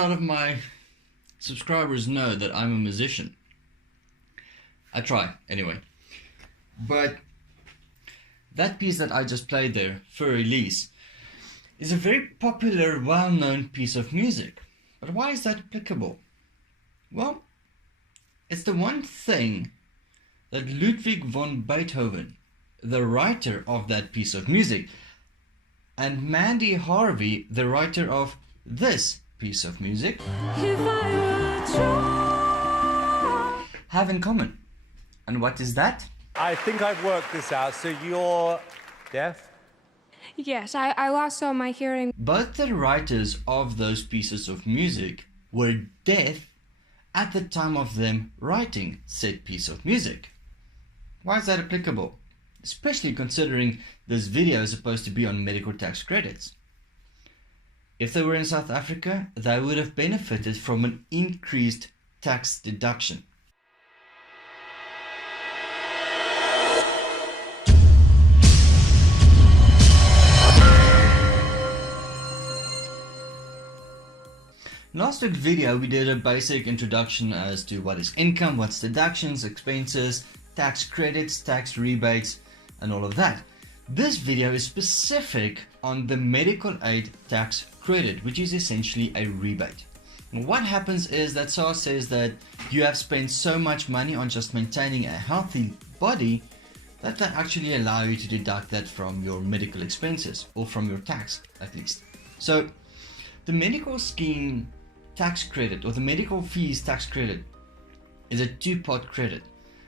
lot of my subscribers know that I'm a musician. I try, anyway. But that piece that I just played there, for release, is a very popular, well-known piece of music. But why is that applicable? Well, it's the one thing that Ludwig von Beethoven, the writer of that piece of music, and Mandy Harvey, the writer of this piece of music, have in common. And what is that? I think I've worked this out. So you're deaf? Yes, I lost all my hearing. Both the writers of those pieces of music were deaf at the time of them writing said piece of music. Why is that applicable? Especially considering this video is supposed to be on medical tax credits. If they were in South Africa, they would have benefited from an increased tax deduction. Last week's video we did a basic introduction as to what is income, what's deductions, expenses, tax credits, tax rebates, and all of that. This video is specific on the medical aid tax credit, which is essentially a rebate. And what happens is that SARS says that you have spent so much money on just maintaining a healthy body that they actually allow you to deduct that from your medical expenses, or from your tax at least. So the medical scheme tax credit, or the medical fees tax credit, is a two-part credit.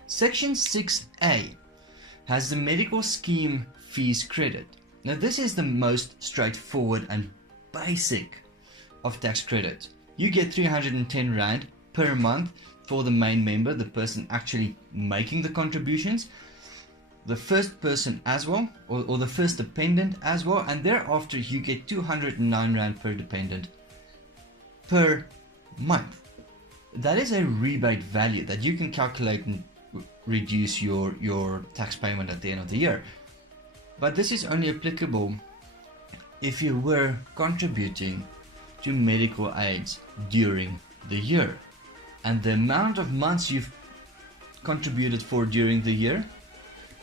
Section 6A has the medical scheme fees credit. Now this is the most straightforward and basic of tax credits. You get 310 Rand per month for the main member, the person actually making the contributions, the first person as well, or the first dependent as well, and thereafter you get 209 Rand per dependent per month. That is a rebate value that you can calculate and reduce your tax payment at the end of the year. But this is only applicable if you were contributing to medical aids during the year, and the amount of months you've contributed for during the year,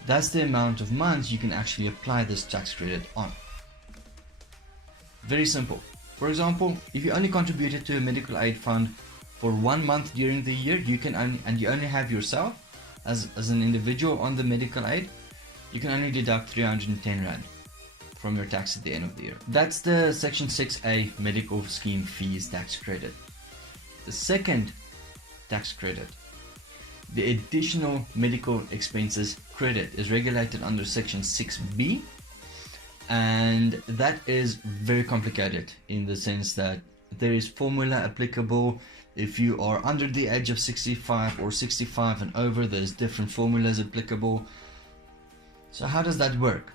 that's the amount of months you can actually apply this tax credit on. Very simple. For example, if you only contributed to a medical aid fund for 1 month during the year, you only have yourself as an individual on the medical aid, you can only deduct 310 Rand from your tax at the end of the year. That's the Section 6A medical scheme fees tax credit. The second tax credit, the additional medical expenses credit, is regulated under Section 6B, and that is very complicated in the sense that there is formula applicable. If you are under the age of 65 or 65 and over, there's different formulas applicable. So how does that work?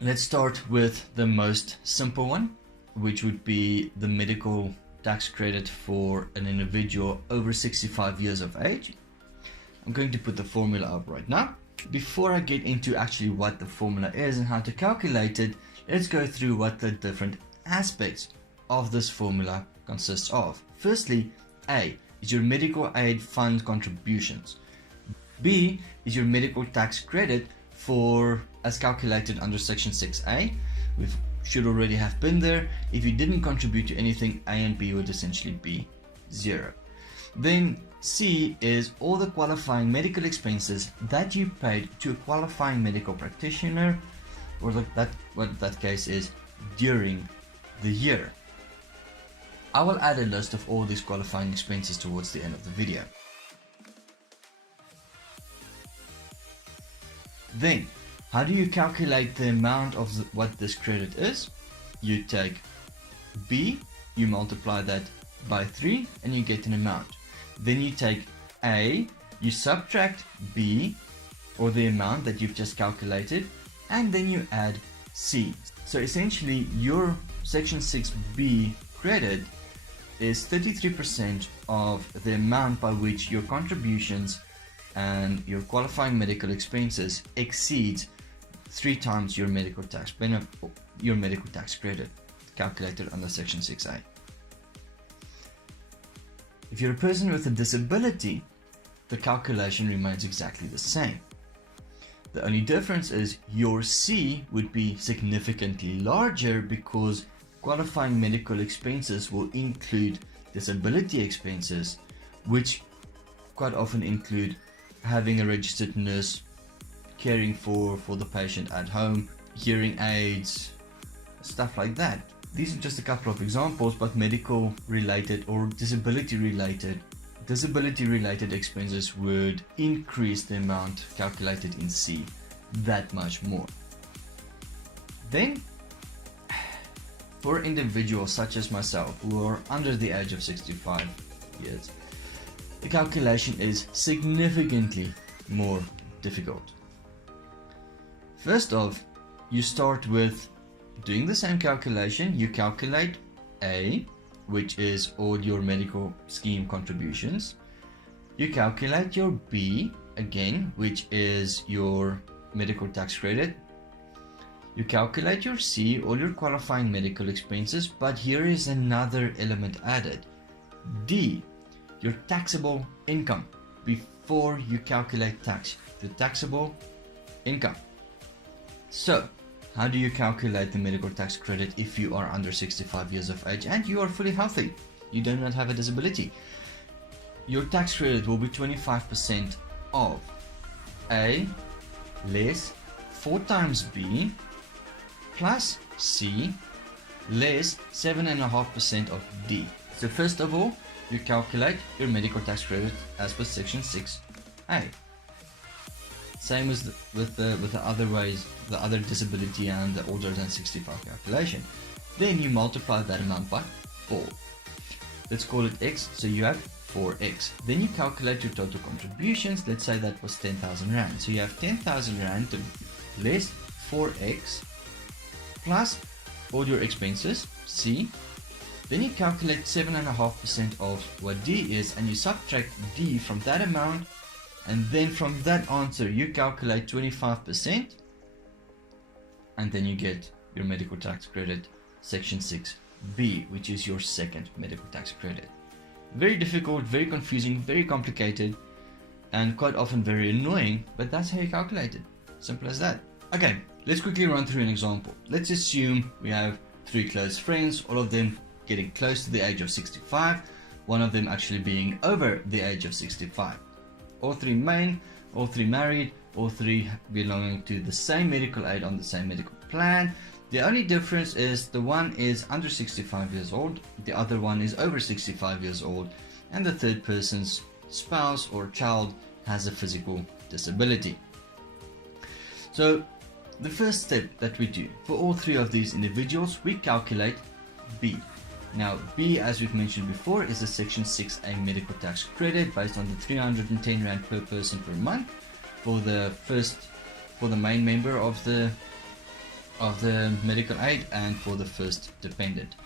Let's start with the most simple one, which would be the medical tax credit for an individual over 65 years of age. I'm going to put the formula up right now. Before I get into actually what the formula is and how to calculate it, let's go through what the different aspects of this formula consists of. Firstly, A is your medical aid fund contributions. B is your medical tax credit for as calculated under Section 6A. We should already have been there. If you didn't contribute to anything, A and B would essentially be 0. Then C is all the qualifying medical expenses that you paid to a qualifying medical practitioner, or what that case is, during the year. I will add a list of all these qualifying expenses towards the end of the video. Then, how do you calculate the amount of what this credit is? You take B, you multiply that by 3, and you get an amount. Then you take A, you subtract B, or the amount that you've just calculated, and then you add C. So essentially your Section 6B credit is 33% of the amount by which your contributions and your qualifying medical expenses exceeds 3 times your medical tax benefit, your medical tax credit calculated under Section 6A. If you're a person with a disability, the calculation remains exactly the same. The only difference is your C would be significantly larger because qualifying medical expenses will include disability expenses, which quite often include having a registered nurse caring for the patient at home, hearing aids, stuff like that. These are just a couple of examples, but medical related or disability related expenses would increase the amount calculated in C that much more. Then, for individuals such as myself who are under the age of 65 years, the calculation is significantly more difficult. First off, you start with doing the same calculation. You calculate A, which is all your medical scheme contributions. You calculate your B, again, which is your medical tax credit. You calculate your C, all your qualifying medical expenses, but here is another element added. D, your taxable income, before you calculate tax, the taxable income. So, how do you calculate the medical tax credit if you are under 65 years of age and you are fully healthy? You do not have a disability. Your tax credit will be 25% of A less 4 times B plus C less 7.5% of D. So first of all, you calculate your medical tax credit as per section 6A. Same as with the other ways, the other disability and the older than 65 calculation. Then you multiply that amount by 4. Let's call it X, so you have 4X. Then you calculate your total contributions. Let's say that was 10,000 Rand. So you have 10,000 Rand to less 4X plus all your expenses, C. Then you calculate 7.5% of what D is, and you subtract D from that amount. And then from that answer, you calculate 25%, and then you get your medical tax credit, section 6B, which is your second medical tax credit. Very difficult, very confusing, very complicated, and quite often very annoying, but that's how you calculate it. Simple as that. Okay, let's quickly run through an example. Let's assume we have 3 close friends, all of them getting close to the age of 65, one of them actually being over the age of 65. All 3 male, all 3 married, all 3 belonging to the same medical aid on the same medical plan. The only difference is the one is under 65 years old, the other one is over 65 years old, and the third person's spouse or child has a physical disability. So the first step that we do for all 3 of these individuals, we calculate B. Now B, as we've mentioned before, is a section 6A medical tax credit based on the 310 Rand per person per month for the main member of the medical aid and for the first dependent.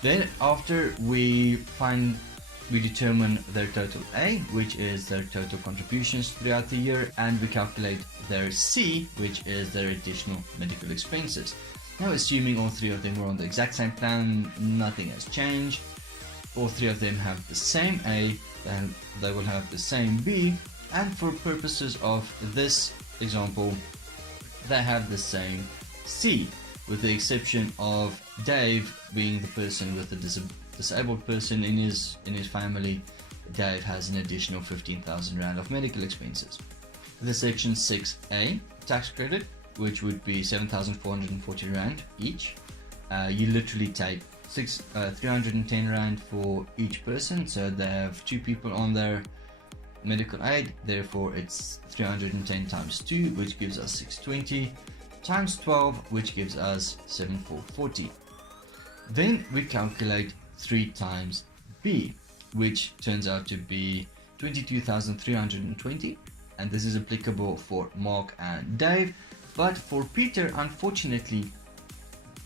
Then after we determine their total A, which is their total contributions throughout the year, and we calculate their C, which is their additional medical expenses. Now assuming all 3 of them were on the exact same plan, nothing has changed, all 3 of them have the same A, then they will have the same B, and for purposes of this example, they have the same C, with the exception of Dave being the person with the disabled person in his family. Dave has an additional 15,000 Rand of medical expenses. The section 6A tax credit, which would be 7,440 Rand each. You literally take 310 Rand for each person, so they have 2 people on their medical aid, therefore it's 310 times 2, which gives us 620, times 12, which gives us 7,440. Then we calculate 3 times B, which turns out to be 22,320, and this is applicable for Mark and Dave. But for Peter, unfortunately,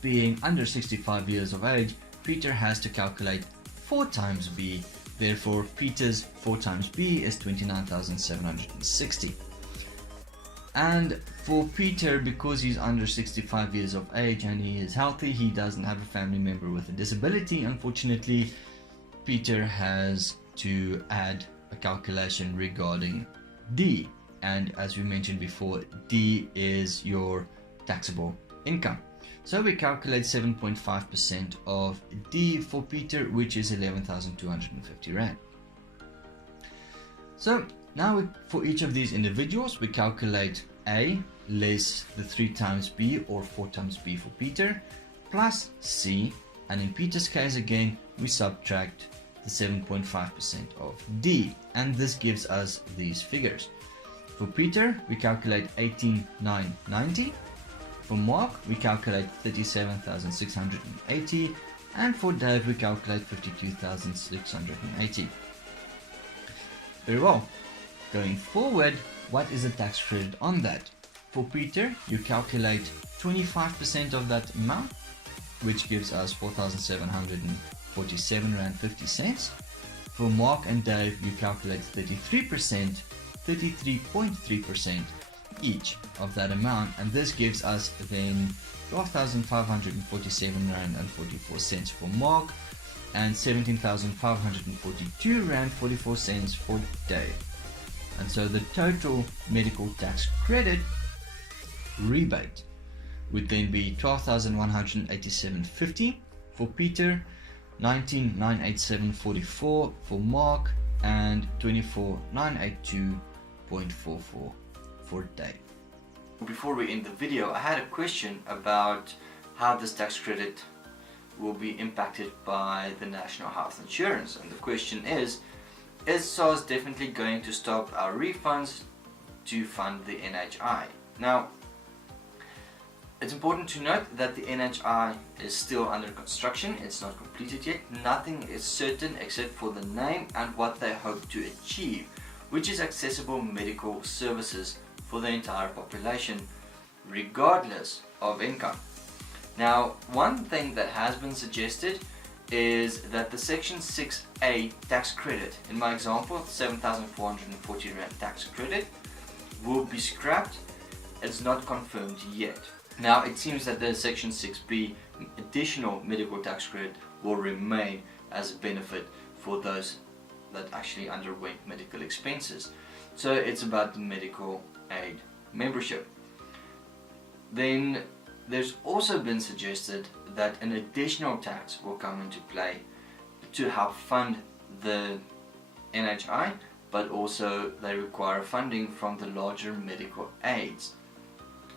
being under 65 years of age, Peter has to calculate 4 times B. Therefore, Peter's 4 times B is 29,760. And for Peter, because he's under 65 years of age and he is healthy, he doesn't have a family member with a disability, unfortunately, Peter has to add a calculation regarding D. And as we mentioned before, D is your taxable income. So we calculate 7.5% of D for Peter, which is 11,250 Rand. So now for each of these individuals, we calculate A less the 3 times B or 4 times B for Peter, plus C, and in Peter's case again, we subtract the 7.5% of D, and this gives us these figures. For Peter, we calculate 18,990. For Mark, we calculate 37,680, and for Dave, we calculate 52,680. Very well. Going forward, what is the tax credit on that? For Peter, you calculate 25% of that amount, which gives us 4,747 Rand 50 cents. For Mark and Dave, you calculate 33%, 33.3% each of that amount, and this gives us then 12,547 Rand and 44 cents for Mark and 17,542 Rand 44 cents for Dave. And so the total medical tax credit rebate would then be 12,187.50 for Peter, 19,987.44 for Mark, and 24,982.44 for Dave. Before we end the video, I had a question about how this tax credit will be impacted by the National Health Insurance, and the question is SARS definitely going to stop our refunds to fund the NHI? Now, it's important to note that the NHI is still under construction. It's not completed yet. Nothing is certain except for the name and what they hope to achieve, which is accessible medical services for the entire population, regardless of income. Now, one thing that has been suggested is that the Section 6A tax credit, in my example, 7,440 Rand tax credit, will be scrapped. It's not confirmed yet. Now, it seems that the Section 6B additional medical tax credit will remain as a benefit for those that actually underwent medical expenses. So it's about the medical aid membership. Then there's also been suggested that an additional tax will come into play to help fund the NHI, but also they require funding from the larger medical aids.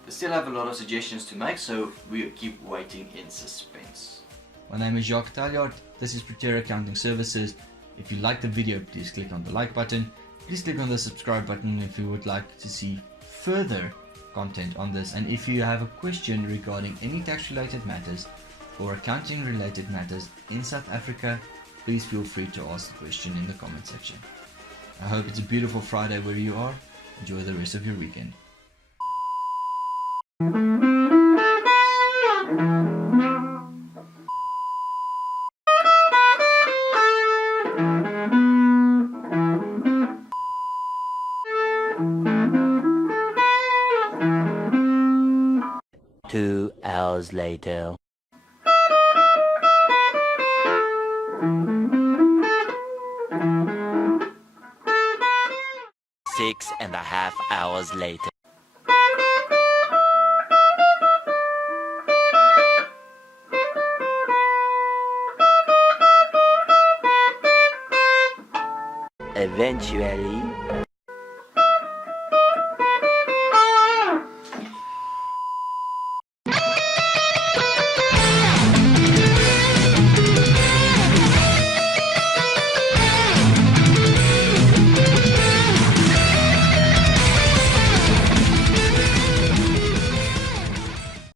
They still have a lot of suggestions to make, so we keep waiting in suspense. My name is Jacques Talliard. This is Pretoria Accounting Services. If you like the video, please click on the like button. Please click on the subscribe button if you would like to see further content on this. And if you have a question regarding any tax related matters or accounting related matters in South Africa, please feel free to ask the question in the comment section. I hope it's a beautiful Friday where you are. Enjoy the rest of your weekend. Two hours later. 6.5 hours later. Eventually.